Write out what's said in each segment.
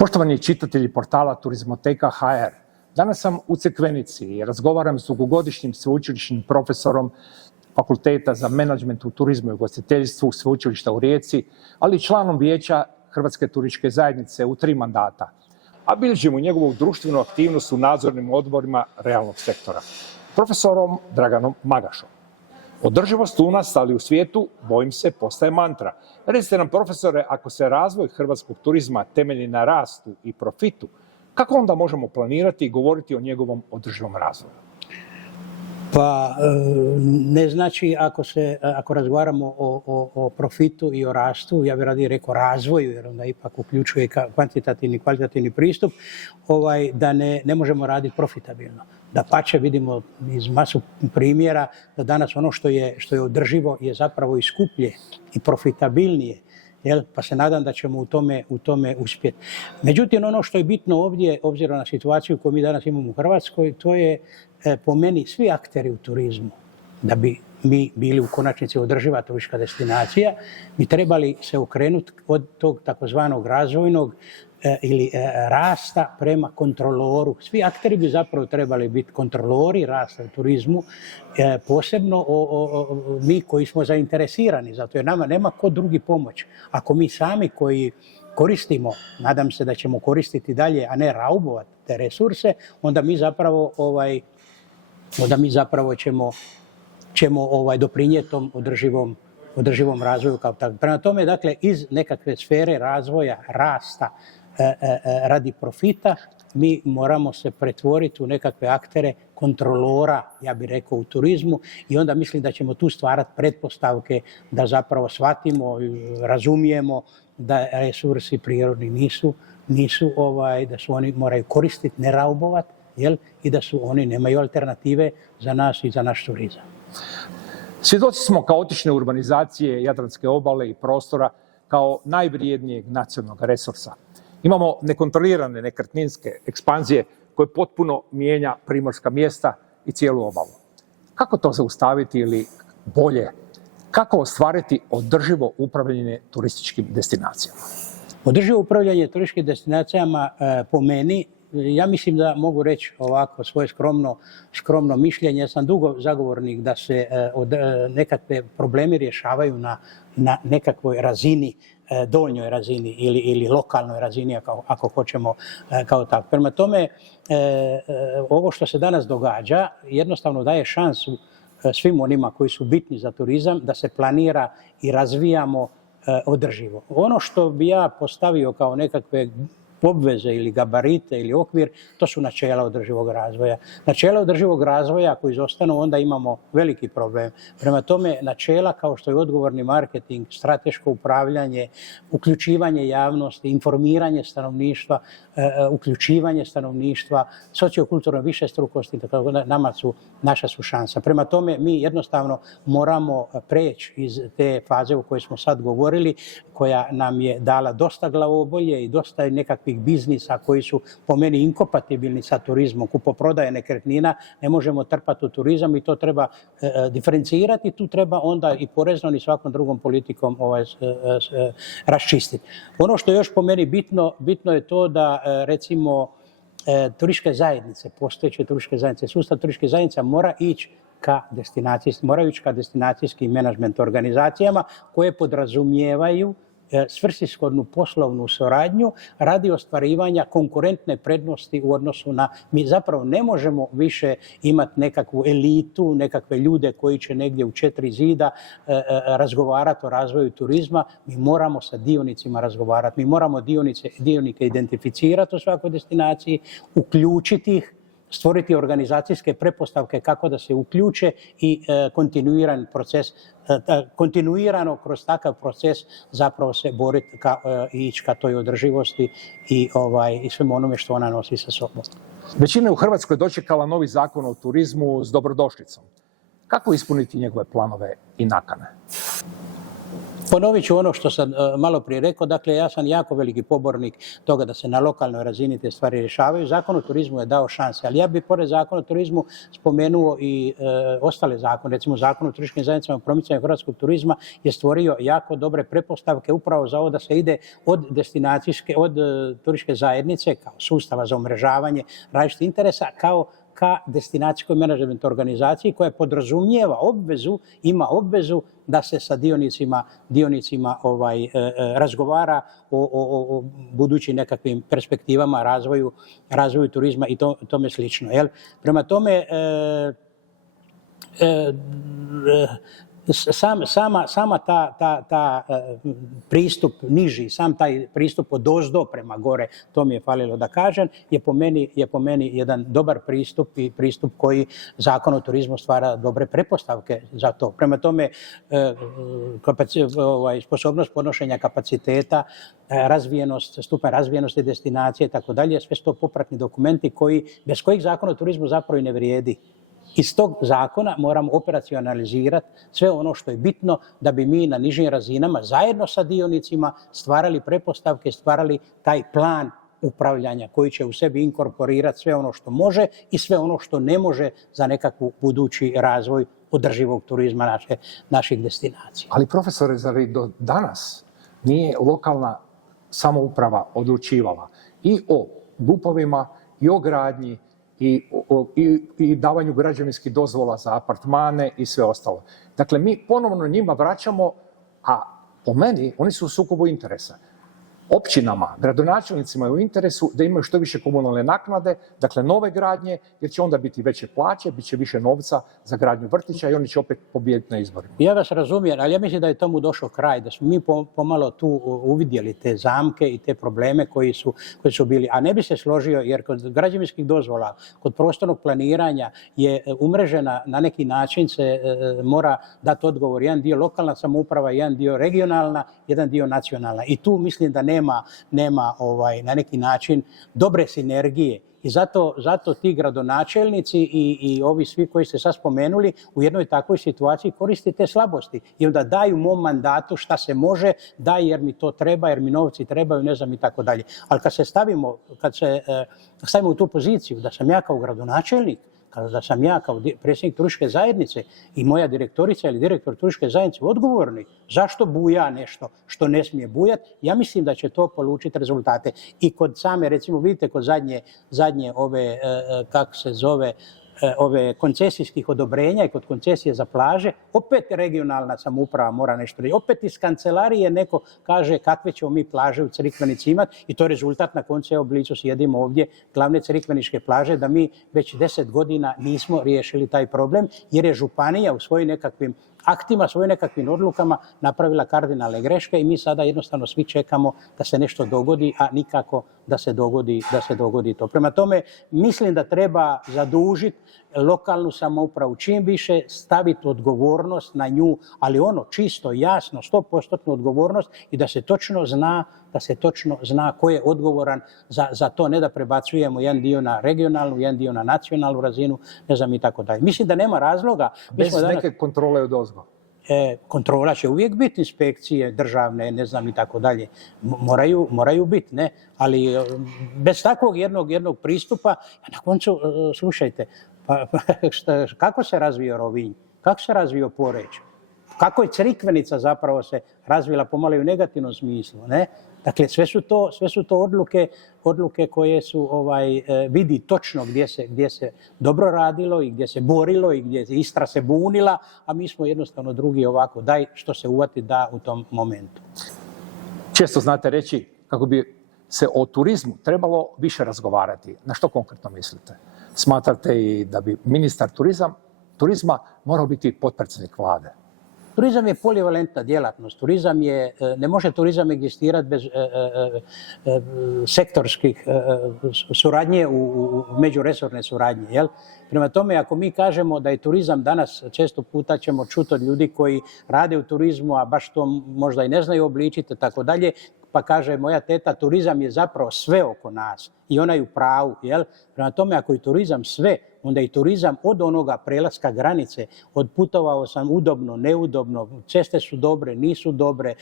Poštovani čitatelji portala Turizmoteka.hr, danas sam u Crikvenici i razgovaram s dugogodišnjim sveučilišnim profesorom Fakulteta za menadžment u turizmu i ugostiteljstvu Sveučilišta u Rijeci, ali i članom vijeća Hrvatske turističke zajednice u 3 mandata, a bilježimo njegovu društvenu aktivnost u nadzornim odborima realnog sektora, profesorom Draganom Magašom. Održivost u nas, ali u svijetu, bojim se, postaje mantra. Recite nam, profesore, ako se razvoj hrvatskog turizma temelji na rastu i profitu, kako onda možemo planirati i govoriti o njegovom održivom razvoju? Pa ne znači ako razgovaramo o profitu i o rastu, ja bih radije rekao razvoju, jer onda ipak uključuje kvantitativni i kvalitativni pristup, da ne možemo raditi profitabilno. Dapače, vidimo iz masu primjera da danas ono što je održivo je zapravo i skuplje i profitabilnije. Pa se nadam da ćemo u tome uspjeti. Međutim, ono što je bitno ovdje, obzirom na situaciju koju mi danas imamo u Hrvatskoj, to je po meni svi akteri u turizmu, da bi mi bili u konačnici održiva turistička destinacija, bi trebali se okrenuti od tog takozvanog razvojnog ili rasta prema kontroloru. Svi akteri bi zapravo trebali biti kontrolori rasta u turizmu, posebno mi koji smo zainteresirani, zato jer nama nema ko drugi pomoć. Ako mi sami koji koristimo, nadam se da ćemo koristiti dalje, a ne raubovati te resurse, onda mi zapravo ćemo doprinijeti tom održivom razvoju kao tako. Prema tome, dakle, iz nekakve sfere razvoja, rasta, radi profita, mi moramo se pretvoriti u nekakve aktere kontrolora, ja bih rekao, u turizmu, i onda mislim da ćemo tu stvarati pretpostavke da zapravo shvatimo, razumijemo da resursi prirodni nisu da su oni moraju koristiti, ne raubovati, i da su oni nemaju alternative za nas i za naš turizam. Svjedoci smo kaotične urbanizacije Jadranske obale i prostora kao najvrijednijeg nacionalnog resursa. Imamo nekontrolirane nekretninske ekspanzije koje potpuno mijenja primorska mjesta i cijelu obalu. Kako to zaustaviti ili bolje, kako ostvariti održivo upravljanje turističkim destinacijama? Održivo upravljanje turističkim destinacijama po meni, ja mislim da mogu reći ovako svoje skromno mišljenje. Ja sam dugo zagovornik da se nekakve problemi rješavaju na nekakvoj razini, donjoj razini ili lokalnoj razini, ako hoćemo kao tako. Prema tome, ovo što se danas događa jednostavno daje šansu svim onima koji su bitni za turizam da se planira i razvijamo održivo. Ono što bi ja postavio kao nekakve obveze ili gabarite ili okvir, to su načela održivog razvoja. Načela održivog razvoja ako izostanu, onda imamo veliki problem. Prema tome, načela kao što je odgovorni marketing, strateško upravljanje, uključivanje javnosti, informiranje stanovništva, uključivanje stanovništva, sociokulturno višestrukost, naša su šansa. Prema tome, mi jednostavno moramo preći iz te faze u kojoj smo sad govorili, koja nam je dala dosta glavobolje i dosta nekakvih biznisa koji su po meni inkompatibilni sa turizmom. Kupoprodaje nekretnina ne možemo trpati u turizam i to treba diferencirati. Tu treba onda i poreznom i svakom drugom politikom raščistiti. Ono što je još po meni bitno je to da recimo turističke zajednice, postojeće turističke zajednice, sustav turističke zajednice moraju ići ka destinacijskim menadžment organizacijama koje podrazumijevaju svrsishodnu poslovnu suradnju radi ostvarivanja konkurentne prednosti u odnosu na... Mi zapravo ne možemo više imati nekakvu elitu, nekakve ljude koji će negdje u 4 zida razgovarati o razvoju turizma. Mi moramo sa dionicima razgovarati, mi moramo dionike identificirati u svakoj destinaciji, uključiti ih, stvoriti organizacijske pretpostavke kako da se uključe i kontinuirano kroz takav proces zapravo se boriti i ići ka toj održivosti i svemu onome što ona nosi sa sobom. Većina je u Hrvatskoj dočekala novi zakon o turizmu s dobrodošlicom. Kako ispuniti njegove planove i nakane? Ponovit ću ono što sam malo prije rekao, dakle ja sam jako veliki pobornik toga da se na lokalnoj razini te stvari rješavaju. Zakon o turizmu je dao šanse, ali ja bih pored Zakona o turizmu spomenuo i ostale zakone. Recimo Zakon o turističkim zajednicama i promicanju hrvatskog turizma je stvorio jako dobre pretpostavke upravo za ovo da se ide od turističke zajednice kao sustava za umrežavanje različitih interesa ka destinacijskoj menadžment organizaciji koja podrazumijeva ima obvezu da se sa dionicima razgovara o budućim nekakvim perspektivama, razvoju turizma i tome slično. Jel? Prema tome, sama ta pristup niži, sam taj pristup odozdo prema gore, to mi je falilo da kažem, je po meni jedan dobar pristup i pristup koji Zakon o turizmu stvara dobre pretpostavke za to. Prema tome, sposobnost podnošenja kapaciteta, stupanj razvijenosti destinacije i tako dalje, sve su to popratni dokumenti bez kojih Zakon o turizmu zapravo i ne vrijedi. Iz tog zakona moramo operacionalizirati sve ono što je bitno da bi mi na nižim razinama zajedno sa dionicima stvarali pretpostavke, stvarali taj plan upravljanja koji će u sebi inkorporirati sve ono što može i sve ono što ne može za nekakvu budući razvoj održivog turizma naših destinacija. Ali profesore, zar i do danas nije lokalna samouprava odlučivala i o GUP-ovima i o gradnji i davanju građevinskih dozvola za apartmane i sve ostalo. Dakle, mi ponovno njima vraćamo, a po meni oni su u sukobu interesa. Općinama, gradonačelnicima je u interesu da imaju što više komunalne naknade, dakle nove gradnje, jer će onda biti veće plaće, bit će više novca za gradnju vrtića i oni će opet pobijediti na izborima. Ja vas razumijem, ali ja mislim da je tomu došao kraj, da smo mi pomalo tu uvidjeli te zamke i te probleme koji su bili. A ne bi se složio, jer kod građevinskih dozvola, kod prostornog planiranja je umrežena na neki način se mora dati odgovor. Jedan dio lokalna samouprava, jedan dio regionalna, jedan dio nacionalna. I tu mislim da nema na neki način dobre sinergije. I zato ti gradonačelnici i ovi svi koji ste sad spomenuli u jednoj takvoj situaciji koriste te slabosti. I onda daju mom mandatu šta se može, daj jer mi to treba, jer mi novci trebaju, ne znam i tako dalje. Ali kad se stavimo u tu poziciju da sam ja kao gradonačelnik, da sam ja kao predsjednik turističke zajednice i moja direktorica ili direktor turističke zajednice odgovorni zašto buja nešto što ne smije bujati, ja mislim da će to polučiti rezultate. I kod same, recimo vidite, kod zadnje ove, kako se zove, ove koncesijskih odobrenja i kod koncesije za plaže, opet regionalna samouprava mora nešto reći. Opet iz kancelarije neko kaže kakve ćemo mi plaže u Crikvenici imati i to je rezultat na koncu, evo blizu sjedimo ovdje, glavne crikveničke plaže, da mi već 10 godina nismo riješili taj problem jer je županija u svojim nekakvim aktima, svojim nekakvim odlukama napravila kardinalne greške i mi sada jednostavno svi čekamo da se nešto dogodi, a nikako da se dogodi to. Prema tome, mislim da treba zadužiti lokalnu samoupravu čim više, staviti odgovornost na nju, ali ono čisto, jasno, 100% odgovornost i da se točno zna ko je odgovoran za to, ne da prebacujemo jedan dio na regionalnu, jedan dio na nacionalnu razinu, ne znam i tako dalje. Mislim da nema razloga. Bez neke kontrole odozgo. Kontrola će uvijek biti, inspekcije državne, ne znam i tako dalje. Moraju biti, ne? Ali bez takvog jednog pristupa, na koncu, slušajte, kako se razvio Rovinj, kako se razvio Poreč, kako je Crikvenica zapravo se razvila pomalo i u negativnom smislu, ne? Dakle, sve su to odluke koje su vidi točno gdje se dobro radilo i gdje se borilo i gdje Istra se bunila, a mi smo jednostavno drugi ovako, daj što se uvati da u tom momentu. Često znate reći kako bi se o turizmu trebalo više razgovarati. Na što konkretno mislite? Smatrate i da bi ministar turizma morao biti potpredsjednik vlade? Turizam je polivalentna djelatnost. Ne može turizam egzistirati bez sektorskih suradnje, u međuresorne suradnje. Jel? Prema tome, ako mi kažemo da je turizam danas, često puta ćemo čuti od ljudi koji rade u turizmu, a baš to možda i ne znaju obličiti, tako dalje, pa kaže moja teta, turizam je zapravo sve oko nas i ona je u pravu. Jel? Prema tome, ako je turizam sve, onda i turizam od onoga prelaska granice, odputovao sam udobno, neudobno, ceste su dobre, nisu dobre,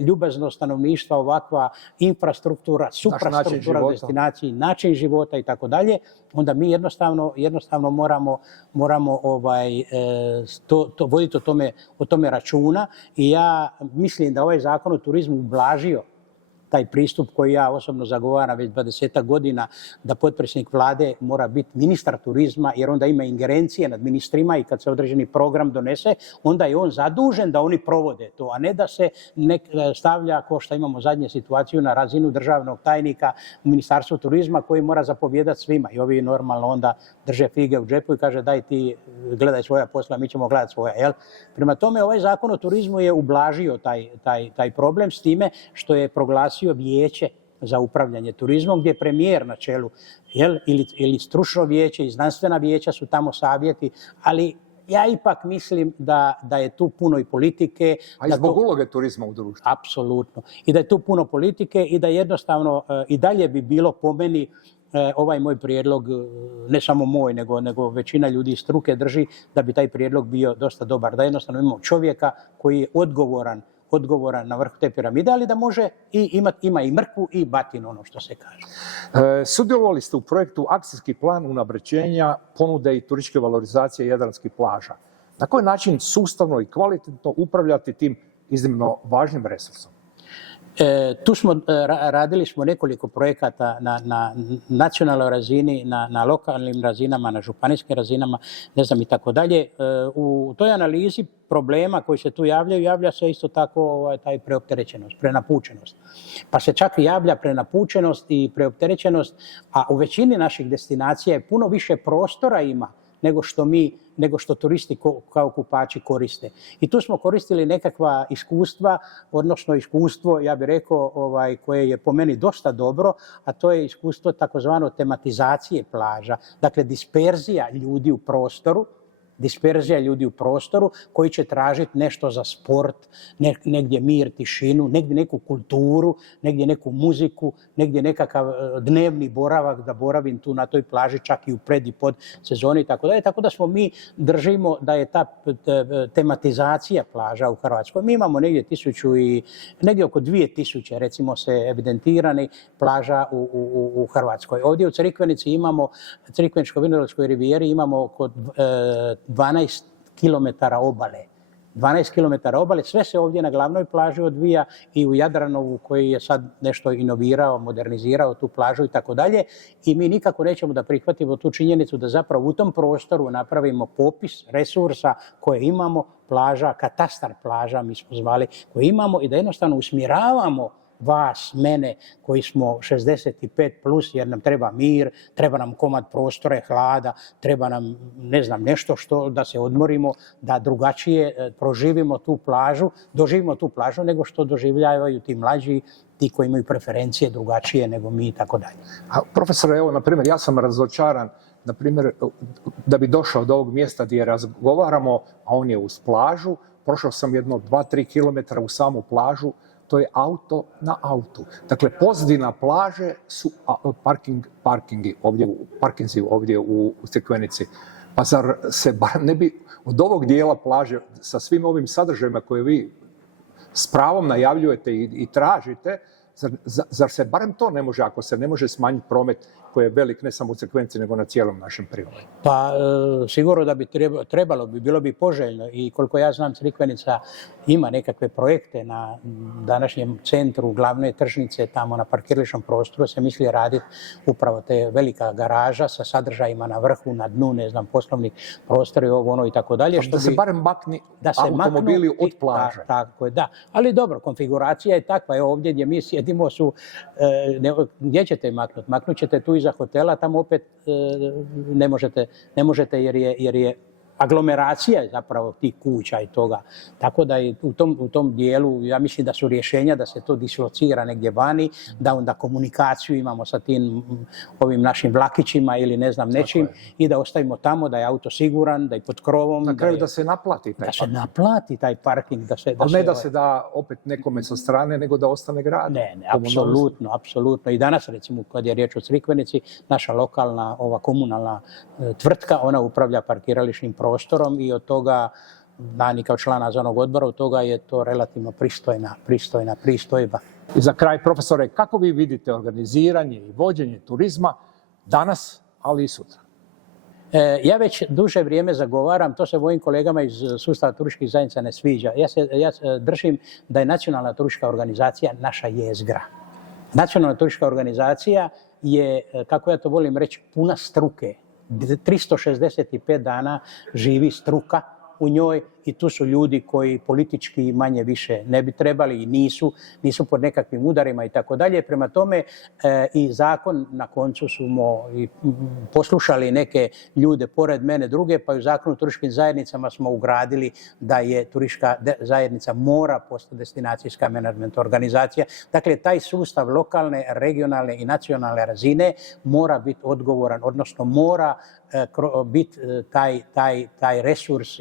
ljubazno stanovništva, ovakva infrastruktura, suprastruktura u destinaciji, način života i tako dalje, onda mi jednostavno moramo voditi o tome računa i ja mislim da ovaj zakon o turizmu ublažio taj pristup koji ja osobno zagovaram već 20 godina, da potpredsjednik vlade mora biti ministar turizma jer onda ima ingerencije nad ministrima i kad se određeni program donese, onda je on zadužen da oni provode to, a ne da se stavlja, kao što imamo zadnje situaciju, na razinu državnog tajnika u Ministarstvu turizma koji mora zapovijedati svima i ovi normalno onda drže fige u džepu i kaže daj ti gledaj svoja posla, mi ćemo gledati svoja. Jel? Prema tome, ovaj zakon o turizmu je ublažio taj problem s time što je proglasio vijeće za upravljanje turizmom gdje je premijer na čelu, ili stručno vijeće i znanstvena vijeća su tamo savjeti, ali ja ipak mislim da je tu puno i politike. A i zbog uloge turizma u društvu. Apsolutno. I da je tu puno politike i da jednostavno i dalje bi bilo po meni ovaj moj prijedlog, ne samo moj, nego većina ljudi iz struke drži da bi taj prijedlog bio dosta dobar. Da jednostavno imamo čovjeka koji je odgovoran na vrhu te piramide, ali da može ima i mrkvu i batinu, ono što se kaže. Sudjelovali ste u projektu Akcijski plan unapređenja ponude i turističke valorizacije jadranskih plaža. Na koji način sustavno i kvalitetno upravljati tim iznimno važnim resursom? Radili smo nekoliko projekata na nacionalnoj razini, na lokalnim razinama, na županijskim razinama, ne znam i tako dalje. U toj analizi problema koji se tu javlja se isto tako taj preopterećenost, prenapučenost. Pa se čak javlja prenapučenost i preopterećenost, a u većini naših destinacija je puno više prostora ima nego što turisti kao kupači koriste. I tu smo koristili nekakva iskustva, odnosno iskustvo, ja bih rekao, koje je po meni dosta dobro, a to je iskustvo takozvano tematizacije plaža. Dakle, disperzija ljudi u prostoru koji će tražiti nešto za sport, negdje mir, tišinu, negdje neku kulturu, negdje neku muziku, negdje nekakav dnevni boravak da boravim tu na toj plaži čak i u pred i pod sezoni i tako dalje. Tako da mi držimo da je ta tematizacija plaža u Hrvatskoj. Mi imamo negdje oko 2000 recimo se evidentirani plaža u Hrvatskoj. Ovdje u Crikvenici imamo, Crikveničko-Vinodolskoj rivijeri imamo oko 12 km obale. 12 km obale, sve se ovdje na glavnoj plaži odvija i u Jadranovu koji je sad nešto inovirao, modernizirao tu plažu i tako dalje. I mi nikako nećemo da prihvatimo tu činjenicu da zapravo u tom prostoru napravimo popis resursa koje imamo, plaža, katastar plaža mi smo zvali, koje imamo i da jednostavno usmjeravamo vas, mene, koji smo 65 plus jer nam treba mir, treba nam komad prostora, hlada, treba nam, ne znam, nešto što da se odmorimo, da drugačije proživimo tu plažu, doživimo tu plažu nego što doživljavaju ti mlađi, ti koji imaju preferencije drugačije nego mi i tako dalje. Profesore, evo, na primjer, ja sam razočaran, na primjer, da bi došao do ovog mjesta gdje razgovaramo, a on je uz plažu, prošao sam jedno 2-3 km u samu plažu, to je auto na autu. Dakle, pozadina plaže su parkinzi ovdje u Crikvenici. Pa zar se bar ne bi od ovog dijela plaže sa svim ovim sadržajima koje vi s pravom najavljujete i tražite, zar se barem to ne može, ako se ne može smanjiti promet koji je velik ne samo u Crikvenici nego na cijelom našem priobalju? Pa sigurno da bi trebalo, bilo bi poželjno i koliko ja znam Crikvenica ima nekakve projekte na današnjem centru glavne tržnice, tamo na parkirališnom prostoru se misli raditi upravo te velika garaža sa sadržajima na vrhu, na dnu, ne znam, poslovni prostori, ovo, ono i tako dalje. Da se barem makni automobili od plaže. Tako je, da. Ali dobro, konfiguracija je takva. Evo ovdje gdje mi sjedimo su, gdje ćete maknuti? Maknut ćete tu iza hotela, tamo opet ne možete jer je aglomeracija zapravo tih kuća i toga. Tako da je u tom dijelu, ja mislim da su rješenja da se to dislocira negdje vani, da onda komunikaciju imamo sa tim ovim našim vlakićima ili ne znam nečim i da ostavimo tamo, da je auto siguran, da je pod krovom. Na kraju da se naplati taj se naplati taj parking. Ali ne da se da opet nekome sa strane, nego da ostane grad. Ne, apsolutno. I danas, recimo, kad je riječ o Crikvenici, naša lokalna, ova komunalna tvrtka, ona upravlja parkirališnim prostorom i od toga, Dani kao član nadzornog odbora, od toga je to relativno pristojna pristojba. I za kraj, profesore, kako vi vidite organiziranje i vođenje turizma danas, ali i sutra? Ja već duže vrijeme zagovaram, to se mojim kolegama iz sustava turističkih zajednica ne sviđa. Ja držim da je nacionalna turistička organizacija naša jezgra. Nacionalna turistička organizacija je, kako ja to volim reći, puna struke. 365 dana živi struka u njoj i tu su ljudi koji politički manje više ne bi trebali i nisu pod nekakvim udarima i tako dalje. Prema tome i zakon, na koncu smo i poslušali neke ljude pored mene druge, pa i u zakonu o turističkim zajednicama smo ugradili da je turistička zajednica mora postati destinacijska menadžment organizacija. Dakle, taj sustav lokalne, regionalne i nacionalne razine mora biti odgovoran, odnosno mora biti taj resurs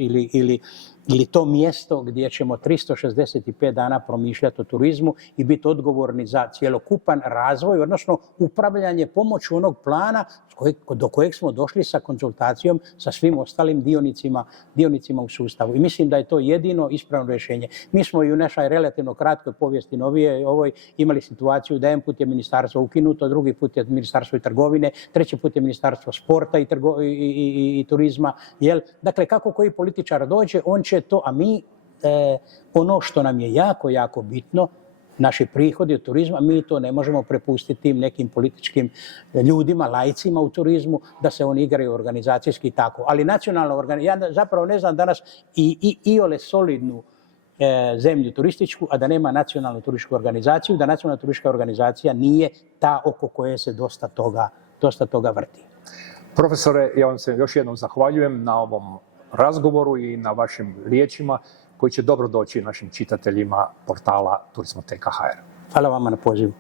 ili to mjesto gdje ćemo 365 dana promišljati o turizmu i biti odgovorni za cjelokupan razvoj, odnosno upravljanje pomoću onog plana do kojeg smo došli sa konzultacijom sa svim ostalim dionicima u sustavu. I mislim da je to jedino ispravno rješenje. Mi smo i u našoj relativno kratkoj povijesti novije imali situaciju da jedan put je ministarstvo ukinuto, drugi put je ministarstvo i trgovine, treći put je ministarstvo sporta i turizma. Dakle, kako koji političar dođe, on će to, a mi ono što nam je jako, jako bitno, naši prihodi od turizma, mi to ne možemo prepustiti tim nekim političkim ljudima, laicima u turizmu, da se oni igraju organizacijski tako. Ali nacionalna organizacija, ja zapravo ne znam danas iole solidnu zemlju turističku, a da nema nacionalnu turističku organizaciju, da nacionalna turistička organizacija nije ta oko koje se dosta toga vrti. Profesore, ja vam se još jednom zahvaljujem na ovom razgovoru i na vašim riječima koji će dobro doći našim čitateljima portala Turizmoteka.hr. Hvala vama na pozivu.